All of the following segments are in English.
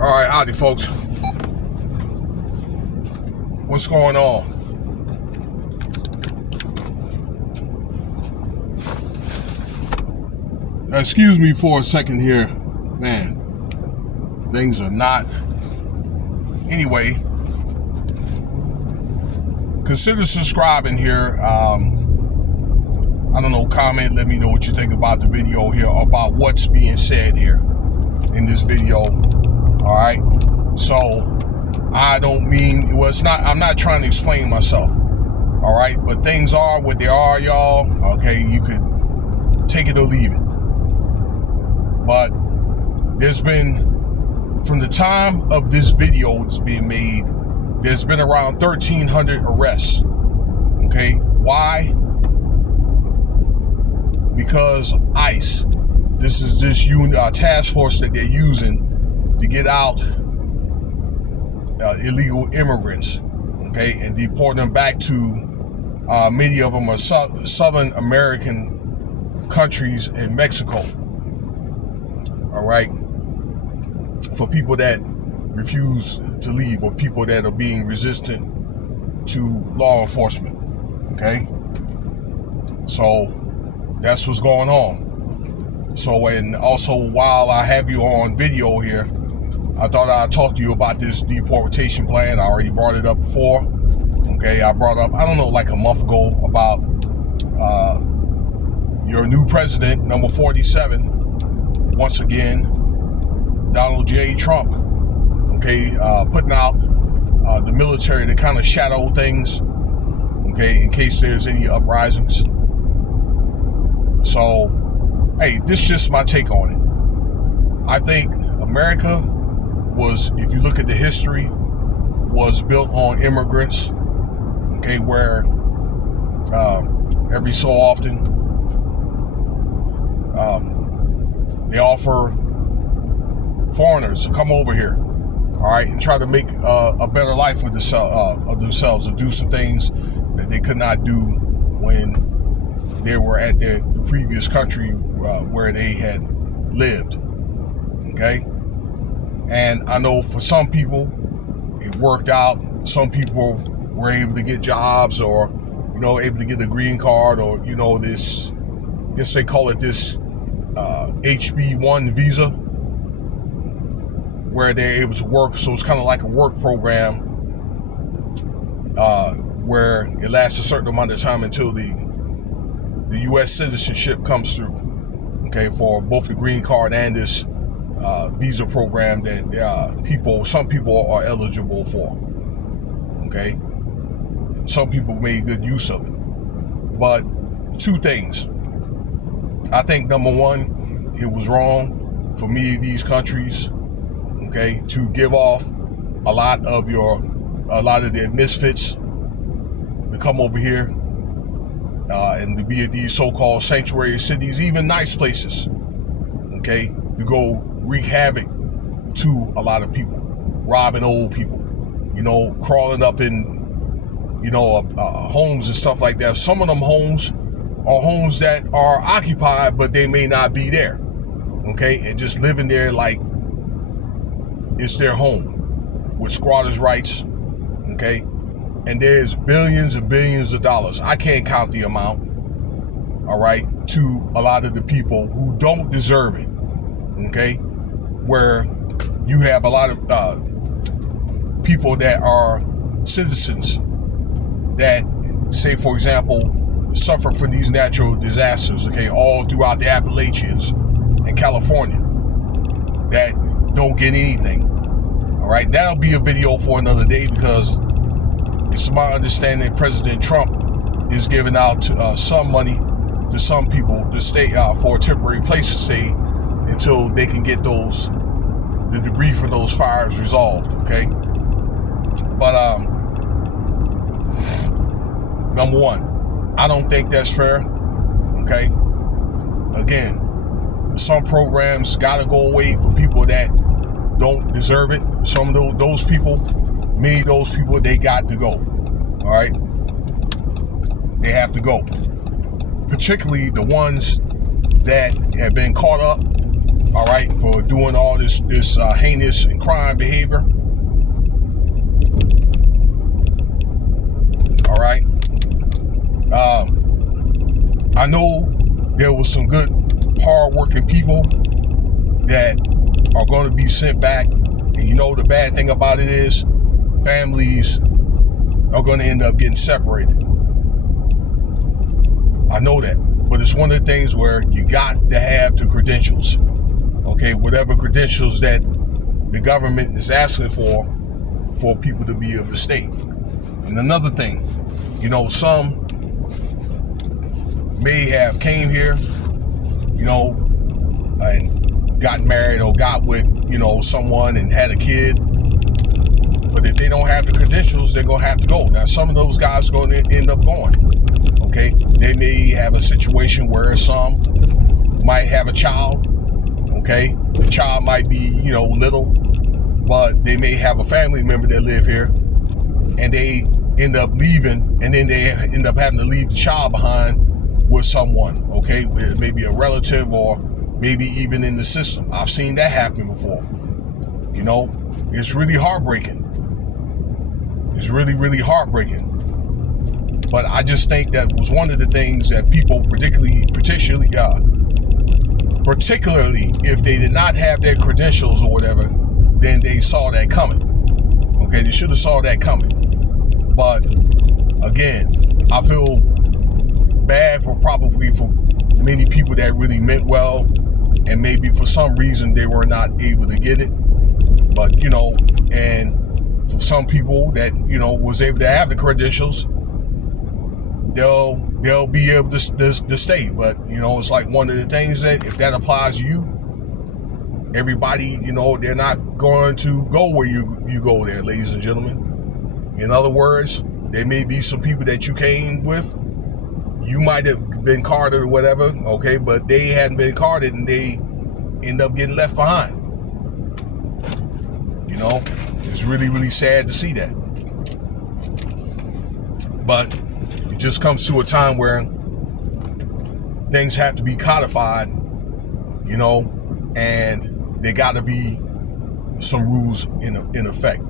All right, howdy, folks. What's going on? Now, excuse me for a second here. Man, things are not. Anyway, consider subscribing here. I don't know, comment, let me know what you think about the video here, about what's being said here in this video. All right, so I don't mean, well, it's not, I'm not trying to explain myself. All right, but things are what they are, y'all. Okay, you could take it or leave it. But there's been, from the time of this video that's being made, there's been around 1,300 arrests. Okay, why? Because ICE, this is this task force that they're using to get out illegal immigrants, okay, and deport them back to many of them are Southern American countries and Mexico. All right, for people that refuse to leave or people that are being resistant to law enforcement. Okay, so that's what's going on. So, and also, while I have you on video here, I thought I'd talk to you about this deportation plan. I already brought it up before. Okay, I brought up, I don't know, like a month ago, about your new president, number 47, once again, Donald J. Trump, okay, putting out the military to kind of shadow things, okay, in case there's any uprisings. So, hey, this is just my take on it. I think America was, if you look at the history, was built on immigrants, okay, where every so often they offer foreigners to come over here, all right, and try to make a better life for themselves, or do some things that they could not do when they were at the previous country where they had lived. Okay, and I know for some people it worked out. Some people were able to get jobs, or able to get a green card, or this, I guess they call it this HB1 visa, where they're able to work. So it's kind of like a work program where it lasts a certain amount of time until the U.S. citizenship comes through, okay, for both the green card and this visa program that some people are eligible for, okay? Some people made good use of it. But two things. I think, number one, it was wrong for many of these countries, okay, to give off a lot of their misfits to come over here and to be at these so-called sanctuary cities, even nice places, okay, to go wreak havoc to a lot of people, robbing old people, crawling up in, homes and stuff like that. Some of them homes are homes that are occupied, but they may not be there, okay, and just living there like it's their home with squatters' rights, okay. And there's billions and billions of dollars, I can't count the amount, all right, to a lot of the people who don't deserve it, okay, where you have a lot of people that are citizens that, say, for example, suffer from these natural disasters, okay, all throughout the Appalachians and California, that don't get anything, all right. That'll be a video for another day, because it's my understanding President Trump is giving out some money to some people to stay for a temporary place to stay until they can get the debris from those fires resolved, okay? But number one, I don't think that's fair, okay? Again, some programs gotta go away for people that don't deserve it. Some of those people, many of those people, they got to go, all right? They have to go. Particularly the ones that have been caught up all right, for doing all this heinous and crime behavior. All right. I know there was some good, hard-working people that are going to be sent back. And you know the bad thing about it is families are going to end up getting separated. I know that. But it's one of the things where you got to have the credentials. Okay, whatever credentials that the government is asking for people to be able to stay. And another thing, you know, some may have came here, you know, and got married or got with, you know, someone and had a kid. But if they don't have the credentials, they're going to have to go. Now, some of those guys are going to end up going. Okay, they may have a situation where some might have a child. Okay, the child might be, you know, little, but they may have a family member that live here, and they end up leaving, and then they end up having to leave the child behind with someone. Okay, with maybe a relative or maybe even in the system. I've seen that happen before. You know, it's really heartbreaking. It's really, really heartbreaking. But I just think that was one of the things that people particularly if they did not have their credentials or whatever, then they saw that coming. Okay, they should have saw that coming. But again, I feel bad for many people that really meant well, and maybe for some reason they were not able to get it. But, you know, and for some people that, you know, was able to have the credentials, they'll be able to stay. But, you know, it's like one of the things that if that applies to you, everybody, you know, they're not going to go where you go there, ladies and gentlemen. In other words, there may be some people that you came with, you might have been carded or whatever, okay, but they hadn't been carded and they end up getting left behind. You know, it's really, really sad to see that. But it just comes to a time where things have to be codified, you know, and there got to be some rules in effect.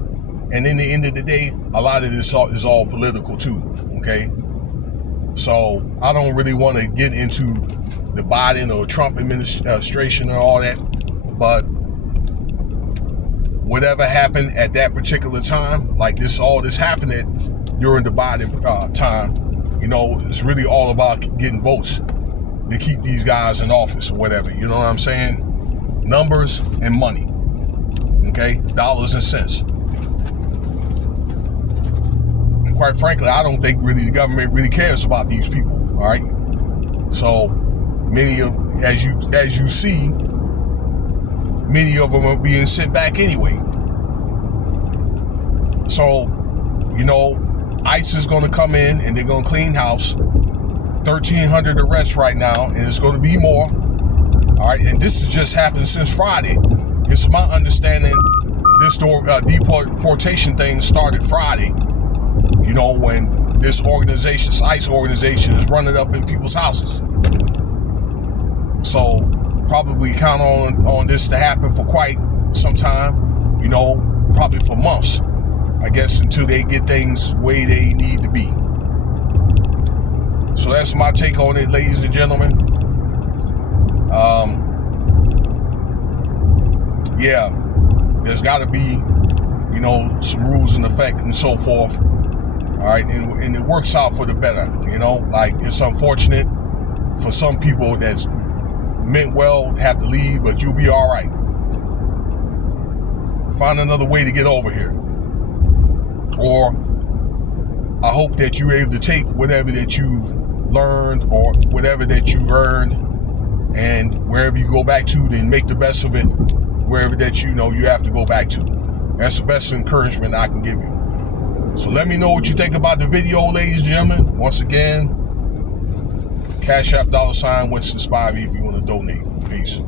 And in the end of the day, a lot of this is all political too, okay? So I don't really want to get into the Biden or Trump administration and all that, but whatever happened at that particular time, like all this happened during the Biden time, you know, it's really all about getting votes to keep these guys in office or whatever. You know what I'm saying? Numbers and money, okay? Dollars and cents. And quite frankly, I don't think really the government really cares about these people, all right? So many of, as you see, many of them are being sent back anyway. So, you know, ICE is going to come in and they're going to clean house. 1,300 arrests right now, and it's going to be more. All right, and this has just happened since Friday. It's my understanding this deportation thing started Friday. You know, when this organization, this ICE organization, is running up in people's houses. So probably count on this to happen for quite some time. You know, probably for months, I guess, until they get things the way they need to be. So that's my take on it, ladies and gentlemen. Yeah, there's got to be, you know, some rules in effect and so forth. All right, and it works out for the better. You know, like, it's unfortunate for some people that's meant well have to leave, but you'll be all right. Find another way to get over here. Or I hope that you're able to take whatever that you've learned or whatever that you've earned, and wherever you go back to, then make the best of it wherever that you know you have to go back to. That's the best encouragement I can give you. So let me know what you think about the video, ladies and gentlemen. Once again, Cash App $Winston Spivey if you want to donate. Peace.